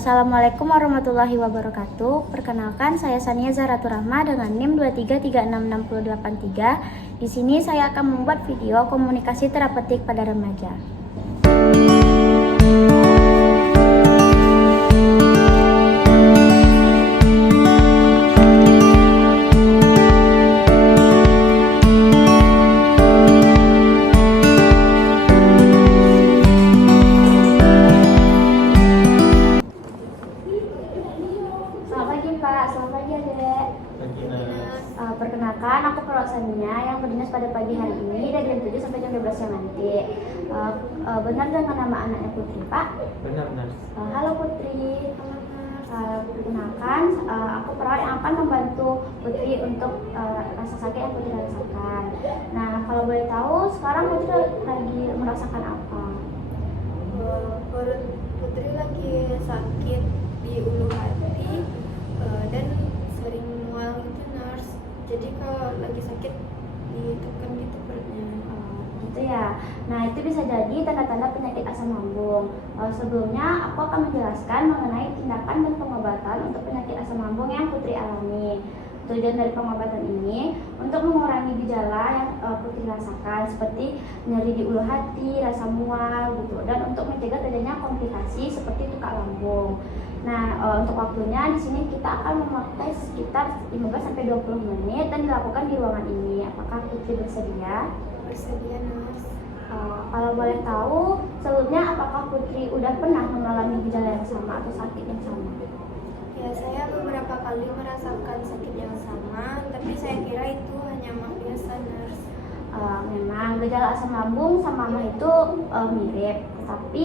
Assalamualaikum warahmatullahi wabarakatuh. Perkenalkan, saya Sania Zahratur Rahma dengan NIM 2336683. Di sini saya akan membuat video komunikasi terapeutik pada remaja. Selamat pagi Pak, selamat pagi Adek. Perkenalkan, aku Sania yang berdinas pada pagi hari ini dari jam 7 sampai jam 12 siang nanti. Benar dengan nama anaknya Putri Pak? Benar. Halo Putri. Perkenalkan, aku perawat yang akan membantu Putri untuk rasa sakit yang Putri rasakan. Nah, kalau boleh tahu, sekarang Putri lagi merasakan apa? Perut Putri lagi sakit di ulu hati dan sering mual gitu nurse. Jadi kalau lagi sakit ditekan gitu perutnya. Gitu ya. Nah, itu bisa jadi tanda-tanda penyakit asam lambung. Sebelumnya aku akan menjelaskan mengenai tindakan dan pengobatan untuk penyakit asam lambung yang Putri alami. Tujuan dari pengobatan ini untuk mengurangi gejala yang Putri rasakan seperti nyeri di ulu hati, rasa mual gitu, dan untuk mencegah terjadinya komplikasi seperti tukak lambung. Nah, untuk waktunya di sini kita akan memakai sekitar 15-20 menit dan dilakukan di ruangan ini. Apakah Putri bersedia? Bersedia nurse. Kalau boleh tahu, sebelumnya apakah Putri udah pernah mengalami gejala yang sama atau sakit yang sama? Ya, saya beberapa kali merasakan sakit yang sama, tapi saya kira itu hanya mah biasa nurse. Memang gejala asam lambung sama mah itu mirip, tetapi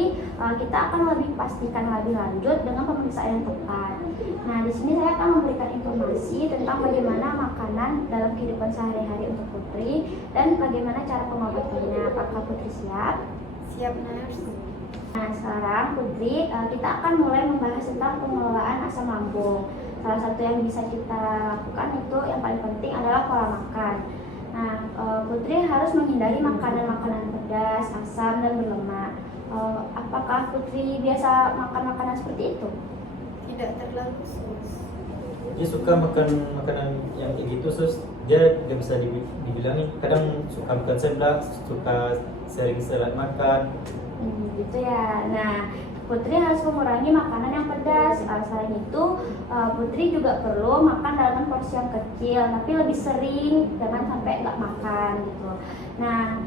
kita akan lebih pastikan lebih lanjut dengan pemeriksaan yang tepat. Nah, di sini saya akan memberikan informasi tentang bagaimana makanan dalam kehidupan sehari-hari untuk Putri dan bagaimana cara pengobatannya. Apakah Putri siap? Siap nurse. Nah, sekarang Putri, kita akan mulai membahas tentang pengelolaan asam lambung. Salah satu yang bisa kita lakukan itu yang paling penting adalah pola makan. Nah, Putri harus menghindari makanan-makanan pedas, asam, dan berlemak. Apakah Putri biasa makan makanan seperti itu? Tidak terlalu sus. Dia suka makan makanan yang kayak gitu, sus. Dia nggak bisa dibilangin. Kadang suka makan seblak, suka sering selat makan. Gitu ya. Nah, Putri harus mengurangi makanan yang pedas. Selain itu, Putri juga perlu makan dalam porsi yang kecil, tapi lebih sering, jangan sampai nggak makan gitu. Nah,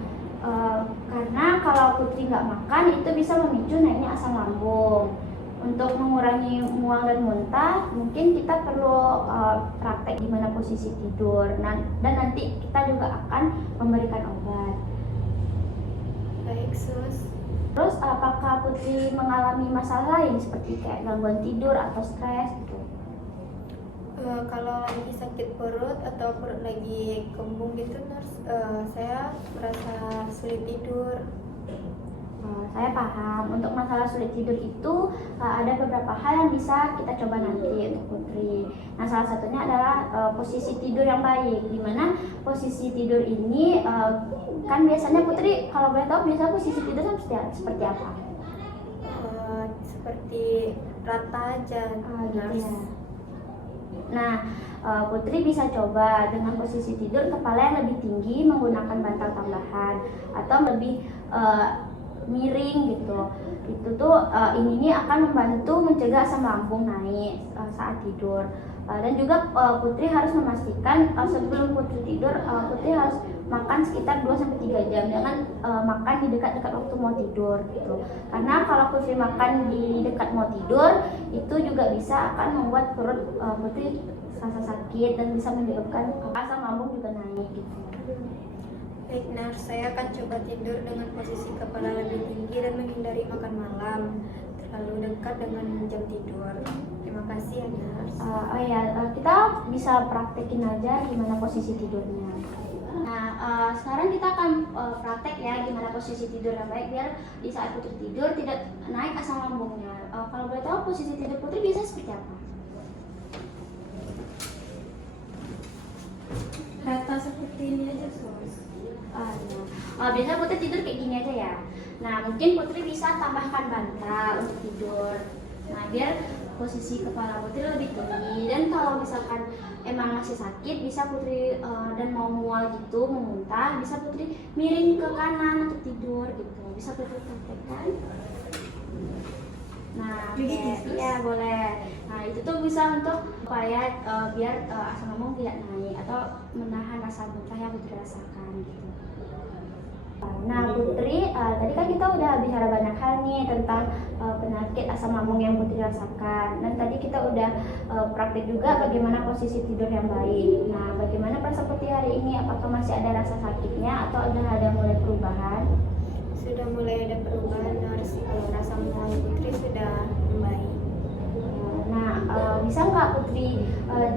karena kalau Putri nggak makan itu bisa memicu naiknya asam lambung. Untuk mengurangi mual dan muntah, mungkin kita perlu praktek di mana posisi tidur. Dan nanti kita juga akan memberikan obat. Baik sus. Terus apakah Putri mengalami masalah lain seperti kayak gangguan tidur atau stres gitu? Kalau lagi sakit perut atau perut lagi kembung gitu nurse, saya merasa sulit tidur. Saya paham. Untuk masalah sulit tidur itu ada beberapa hal yang bisa kita coba nanti untuk Putri. Nah, salah satunya adalah posisi tidur yang baik. Dimana posisi tidur ini kan biasanya Putri kalau boleh tahu biasa posisi tidur seperti apa? Seperti rata aja Gitu nurse. ya. Nah, Putri bisa coba dengan posisi tidur kepala yang lebih tinggi menggunakan bantal tambahan atau lebih miring gitu. Itu tuh ini akan membantu mencegah asam lambung naik saat tidur. Dan juga Putri harus memastikan sebelum Putri tidur Putri harus makan sekitar 2-3 jam. Jangan makan di dekat-dekat waktu mau tidur gitu. Karena kalau Putri makan di dekat mau tidur itu juga bisa akan membuat perut Putri rasa sakit dan bisa menyebabkan asam lambung juga naik gitu. Baik nurse, saya akan coba tidur dengan posisi kepala lebih tinggi dan menghindari makan malam terlalu dekat dengan jam tidur. Terima kasih ya nurse. Kita bisa praktekin aja gimana posisi tidurnya. Nah, sekarang kita akan praktek ya gimana posisi tidur yang baik biar di saat Putri tidur tidak naik asam lambungnya. Kalau boleh tahu posisi tidur Putri biasa seperti apa? Rata seperti ini aja sus. Biasanya Putri tidur kayak gini aja ya. Nah, mungkin Putri bisa tambahkan bantal untuk tidur. Nah, biar posisi kepala Putri lebih tinggi, dan kalau misalkan emang masih sakit bisa Putri dan mau mual gitu, mau muntah, bisa Putri miring ke kanan untuk tidur gitu. Bisa Putri praktekkan. Nah, iya boleh. Nah, itu tuh bisa untuk supaya biar asam lambung tidak naik atau menahan rasa muntah yang Putri rasakan gitu. Nah Putri, tadi kan kita udah bicara banyak hal nih tentang penyakit asam lambung yang Putri rasakan. Dan tadi kita udah praktik juga bagaimana posisi tidur yang baik. Nah, bagaimana perasaan Putri hari ini? Apakah masih ada rasa sakitnya atau ada mulai perubahan? Sudah mulai ada perubahan, rasa mual Putri sudah membaik. Nah, bisa nggak Putri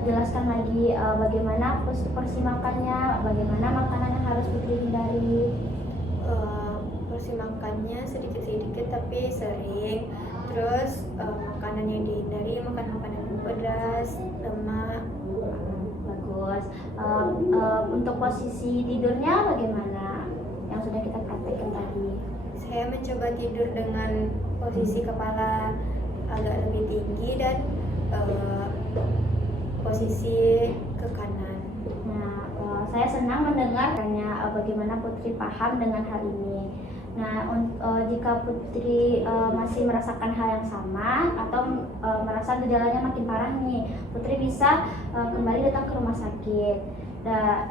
jelaskan lagi bagaimana porsi makannya, bagaimana makanan yang harus Putri hindari? Porsi makannya sedikit-sedikit tapi sering. Terus makanan yang dihindari makan makanan pedas, lemak. Bagus. Untuk posisi tidurnya bagaimana? Yang sudah kita praktekkan tadi. Saya mencoba tidur dengan posisi kepala agak lebih tinggi dan posisi ke kanan. Nah, saya senang mendengarkannya bagaimana Putri paham dengan hal ini. Nah, jika Putri masih merasakan hal yang sama atau merasa gejalanya makin parah nih, Putri bisa kembali datang ke rumah sakit.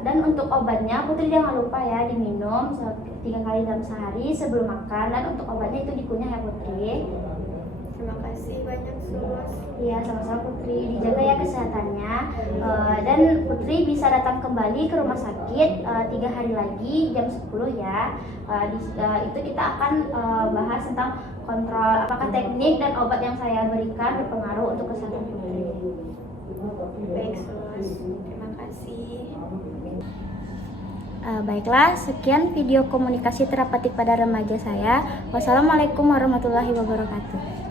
Dan untuk obatnya Putri jangan lupa ya diminum 3 kali dalam sehari sebelum makan, dan untuk obatnya itu dikunyah ya Putri. Terima kasih banyak Sus. Iya, sama-sama Putri, dijaga ya kesehatannya. Dan Putri bisa datang kembali ke rumah sakit 3 hari lagi jam 10 ya. Itu kita akan bahas tentang kontrol apakah teknik dan obat yang saya berikan berpengaruh untuk kesehatan Putri. Baik Sus, terima kasih. Baiklah, sekian video komunikasi terapeutik pada remaja saya. Wassalamualaikum warahmatullahi wabarakatuh.